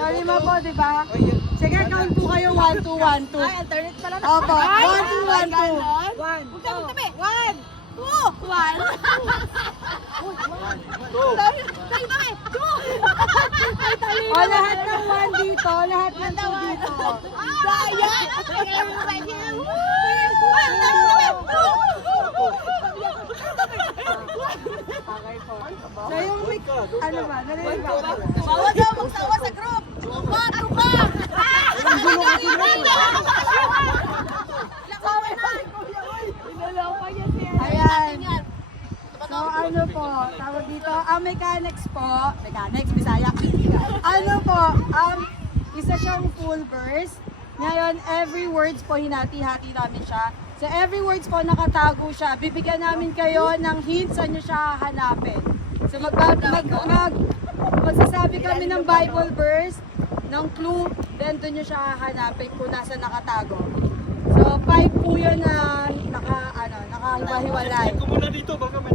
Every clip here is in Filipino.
So, 5 po, di ba? Sige, count po kayo. 1, 2, 1, 2. Ay, alternate pala na. Opo. 1, 2, 1, 2. 1, 2, 1, 2. Tayo ba eh? 2. O, lahat ng 1 dito. Lahat ng 2 dito. Daya! So, yung week, ano ba? Narinig ba? Bawal daw magsawa sa group. Tuka! Ayan. So, ano po, tawag dito, mechanics po, Bisaya. Ano po, isa siyang full verse. Ngayon, every words po, hinati-hati namin siya. So, every words po, nakatago siya. Bibigyan namin kayo ng hints saan nyo siya hahanapin. So, magsasabi kami ng Bible verse, ng clue, then doon nyo siya hahanapin kung nasa nakatago. So, 5 po yun na nakahiwa-hiwalay. Kumuna dito, baka may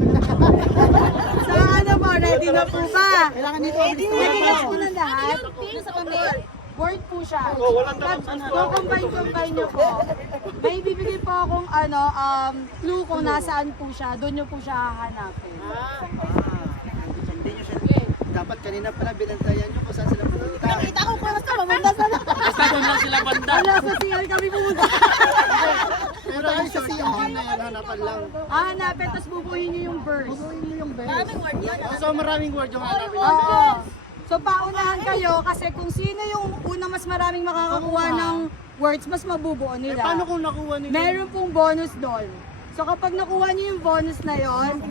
So, ano po, ready na po ba? Kailangan dito. Nagigets po ng lahat? Sa pamilya. Word po siya. Oh, walang tanong. Combine nyo po. May bibigay po akong clue kung nasaan po siya. Doon nyo po siya hahanapin. Dapat kanina pala binantayan nyo kung saan sila pumunta. Nakita ko kung basta mamunta sa Basta doon lang sila banda. Wala sa CR kami pumunta. Pero tayo sa siyahan na yan, hanapan lang. Hahanapin, tapos bubuhin nyo yung verse. maraming word yun. So maraming word yung hanapin. Oo. So, paunahan kayo kasi kung sino yung una mas maraming makakakuha ng words, mas mabubuo nila. Paano kung nakuha nila? Meron pong bonus doon. So kapag nakuha niyo yung bonus na yon,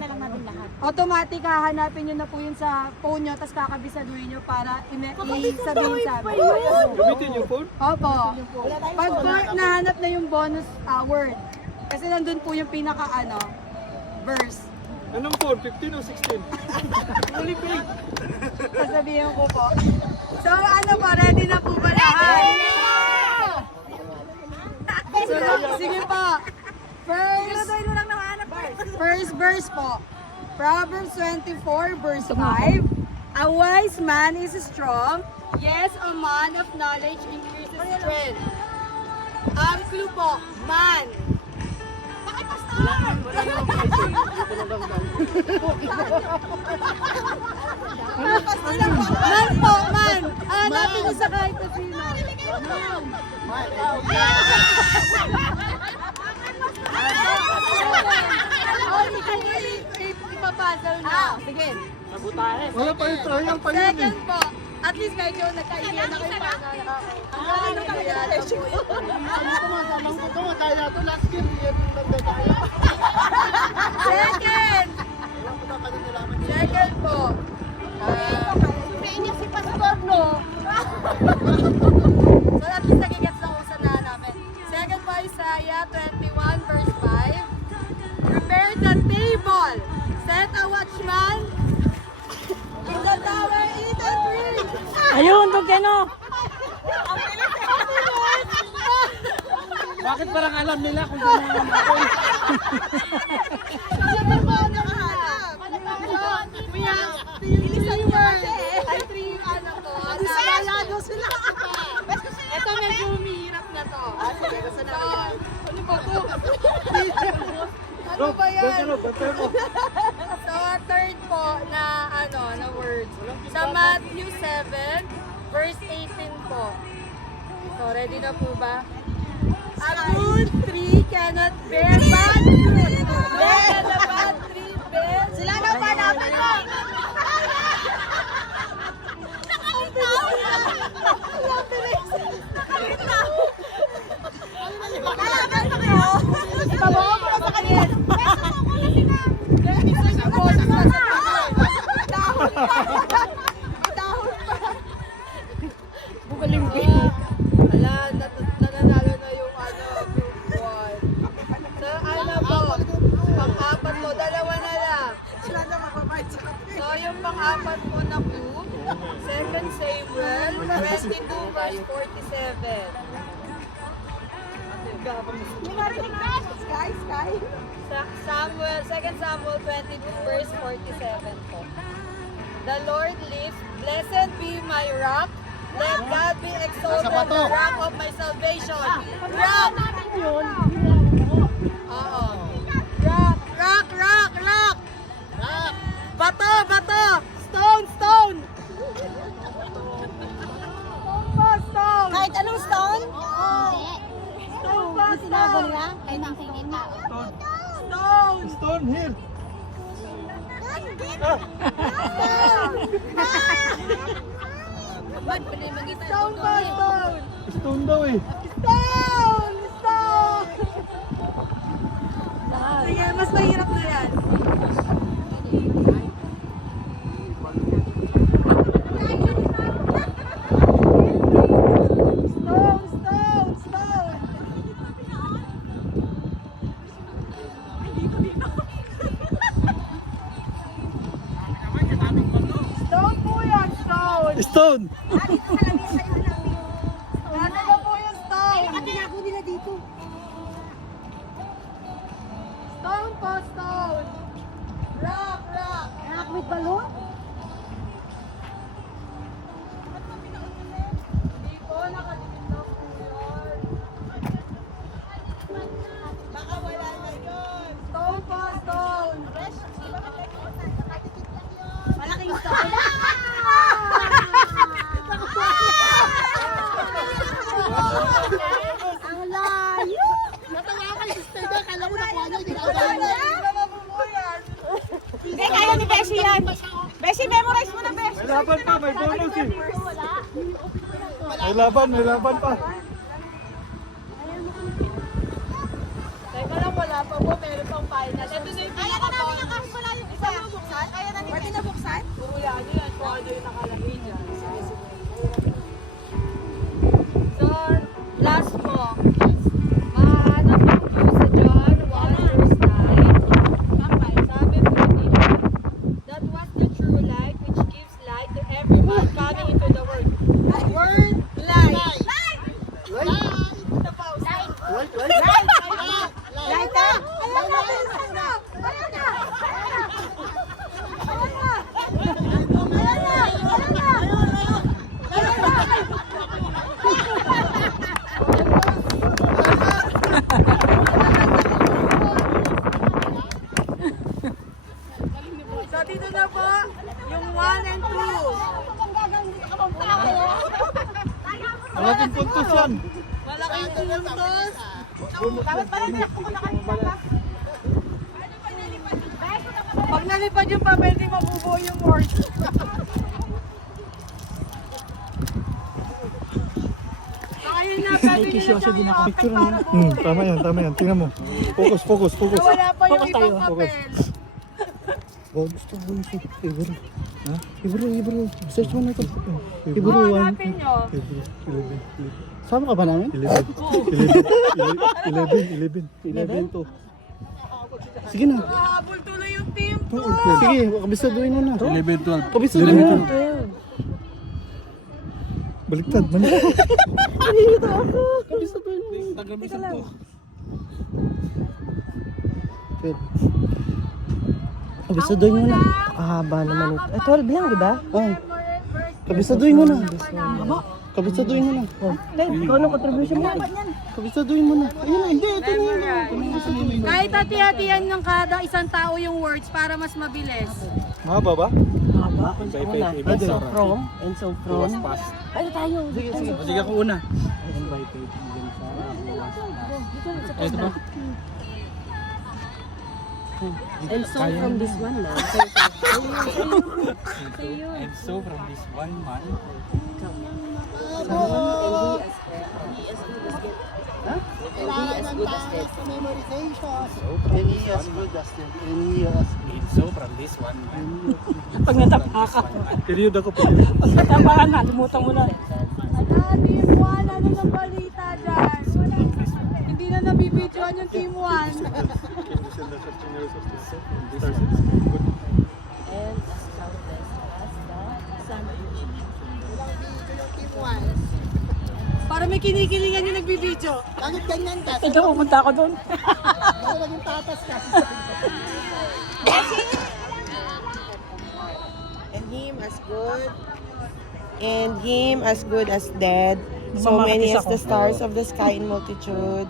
automatic hahanapin niyo na po yun sa phone niyo, tapos kakabisaduhin niyo para isabihin sa amin. Gamitin yung phone? Opo. Pag nahanap na yung bonus word, kasi nandun po yung pinaka verse. Anong phone? 15 o 16? Uli pig. Sasabihin ko po. So ano po, ready na po ba lahat? So, sige po. First verse po. Proverbs 24 verse 5. A wise man is strong. Yes, a man of knowledge increases strength. Ang clue po, man. Man po, man. Hanapin niyo sa kahit na sino. Ipapasal na. Sige. Wala pa yung trial pa yun eh. Second po. At least kahit yung nagkaibigan na kayo para ang galing ng kaya po. Tumasamang ko ito. Kaya ito last year. Yan yung nagdadaya. Second. Walang ko dapat nalaman yun. Second po. Kainis si Pastor, no? So at least nagigets na kung saan na namin. Second po, Isaiah 21 verse 5. Prepare the table. Set a watchman. In the tower, eat and drink. Ayun, doon keno. Bakit parang alam nila kung saan ako? Sabi mo, nakahanap. Three words. Ay, three po. Sayado sila. Ito medyo humihirap na to. Sige, gusto na yan. Ano ba to? Ano ba yan? So, third po na na words. Sa Matthew 7, verse 18 po. So, ready na po ba? A good tree cannot bear bad fruit. Where can a bad tree bear? Sila na pa namin mo! Nakakitaw! Nakakitaw! Nakakitaw pa kayo? Ipabawa ko na sa kanila. Bugaling din. Ala, nananalo na yung group 1. So, po, pang-apat po, dalawa na lang. So, yung pang-apat po na clue, 2 Samuel 22 verse 47. Samuel, 2 Samuel 22 verse 47 po. The Lord lives, blessed be my rock, Let God be exalted, Nasa bato. the rock of my salvation. Rock! Oo. Rock, rock, rock, rock! Bato, bato! Stone, stone! Stone! Kahit anong stone? Stone pa, Sinabi stone! nila? Kahit ang stone. Stone! Stone here. Stone pa, stone! Stone daw eh. Stone! Stone! Sige, mas mahirap na yan. Stone! Stone! Stone! Stone po yan, stone! Stone. Ano na po yung stone? Tinago nila dito. Stone po, stone! Rock, rock! Rock with balloon? Hindi po, nakalimutan ko yun. Baka wala na yun. Stone po, stone! Malaking stone. Ang layo. Natawa ka yung sister ko. Kala mo nakuha niya. Ginagawa niya. Hindi, kaya ni Beshi yan. Beshi, memorize mo na, Beshi. May laban pa. May bonus eh. May laban pa. Teka lang, wala pa po. Meron pang final. Ito na yung Kaya na namin yung kahit wala yung isa. Buksan? Kaya na ni Beshi. Pwede na buksan? Kuya nyo yan kung ano yung nakalagay dyan. Sige, sige. So, last po. Mahanap po po sa John 1 verse 9. Sabi po dito, that was the true light which gives light to everyone coming into the world. Word, light. Light na! Ayan na, bilisan na! Ayan na! Ayan na! Ayan na! Ayan na! So dito na po, yung 1 and 2. Malaking puntos yan. Malaking puntos. Dapat pala nilakpo ko na kanina. Pag nalipad yung papel, di mabubuo yung word. So ayun na, pwede nyo na siyang i-open para buuin. Tama yan. Tingnan mo. Focus. So wala pa yung ibang papel. Oh, gusto ko yung Ibro. Ha? Ibro. Search mo na ito. Oo, hanapin nyo. Sama ka ba namin? 11 to. Sige na. Hahabol tuloy yung team po. Sige, kabisaduhin mo na. 11-12. Kabisaduhin mo na. Baliktad. Kabisaduhin mo. Tagamisan to. Kabisaduhin mo na. Haba naman ito. 12 lang, di ba? Oh. Kabisaduhin mo na. Kabisaduhin mo na. Ikaw anong contribution mo? Kabisaduhin mo na. Ayun na, hindi. Ito na yun. Kahit hati-hatihan ng kada isang tao yung words para mas mabilis. Mahaba ba? Haba. And so from. And so from. Ano tayo? Sige ako una. Ito ba? And so from this one na. And so from this one man, and so from this one man, Pag natapa ka. Period ako po. Pag natapa ka na, limutan mo na. Team 1, ano ng balita dyan? Hindi na nabibidyoan yung Team 1. And as countless as the sun. Para may kinikilingan yung nagbibidyo. Bakit ganyan ka? Ito, pumunta ako doon. Bakit naging tatas ka? And him as good And him as good as dead. So many as the stars of the sky in multitude.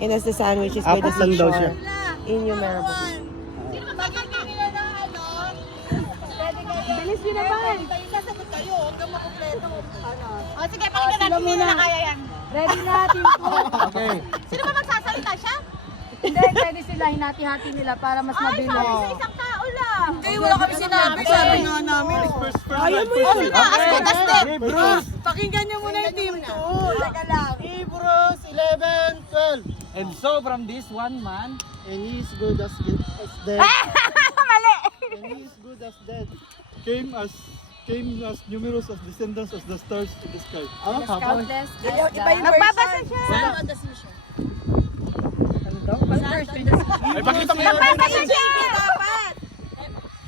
And as the sun which is by the Apat lang daw siya. seashore. Innumerable. Bilis nyo naman. O sige, pakinggan natin hindi nila kaya yan. Ready na, team po. Okay. Sino ba magsasalita siya? Hindi, pwede sila, hinati-hati nila para mas mabilis. Sa isang tao lang. Hindi, wala kami sinabi. Sabi nga namin. Ayaw mo yun. Hey, Bruce! Pakinggan nyo muna yung team 2. Teka lang. Hey, Bruce! 11, 12. And so from this one man, And he is good as dead. Mali. And he is good as dead. Came as numerous as descendants as the stars in the sky. Ah, kapal. Iba yung Nagbabasa siya. ay pakita mo yun. Nagbabasa siya.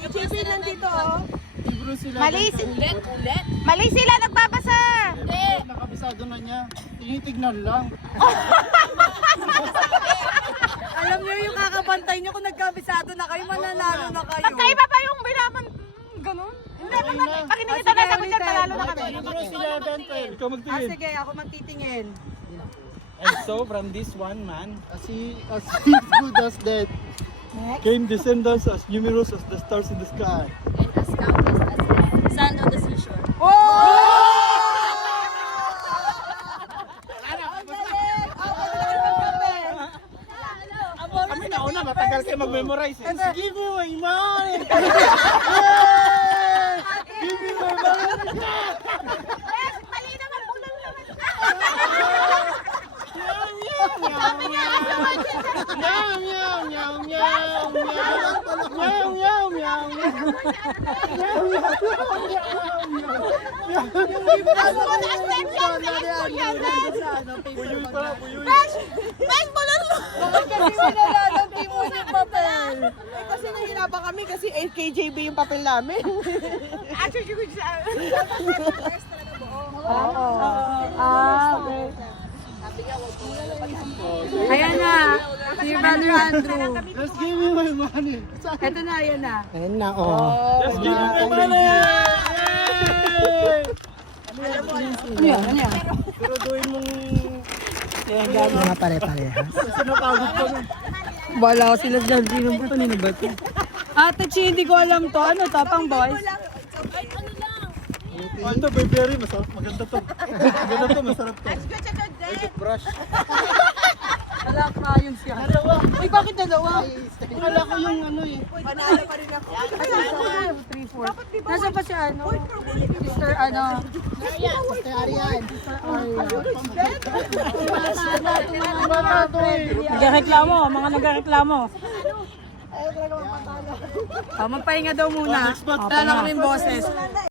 JP nandito, oh. Hebrew sila. Mali sila nagbabasa. Nakabisado na niya. Tinitignan lang. Alam niyo yung kakabantay niyo kung nagkabisado na kayo, mananalo na kayo. Magkaiba pa yung bilaman. Ganun. Hindi, pakinig kita na sagot yan, panalo na kami. Hebrews 11, 12. Ikaw magtingin. Sige, ako magtitingin. And so from this one man, As he is good as dead. Came descendants as numerous as the stars in the sky. Sand on the seashore. kami nauna, matagal kayo mag-memorize eh. Give me my money! Give me my money! Mali naman, bulan naman. Sabi niya, meow, meow, meow, meow, meow, meow, meow, meow. Puyuy pala, puyuy. Bes, bulan mo. Bakit kasi sinalalang team mo yung papel? Kasi nahirapan kami kasi 8KJB yung papel namin. Actually, Oo. Okay. Ayan na. Si Brother Andrew. Just give me my money. Ito na, ayan na. Ayun na, oh. Just give me my money! Ano yan? Ano yan? Pero doon mong Mga pare-parehas. sinapagod ka na. Wala ko sila dyan. Sino ba ito? Nino ba ito? Ate Chi, hindi ko alam to. Ano to? Pang boys? Oh, ito, berry, masarap. Maganda to. Maganda to, masarap to. Brush. Wala ka yun siya. Ay, bakit dalawa? Akala ko yung ano eh. Panalo pa rin ako. 3, 4. Nasa pa si ano? Sister ano? Nagreklamo, mga nagreklamo. Magpahinga daw muna. Next month. Wala na kaming boses.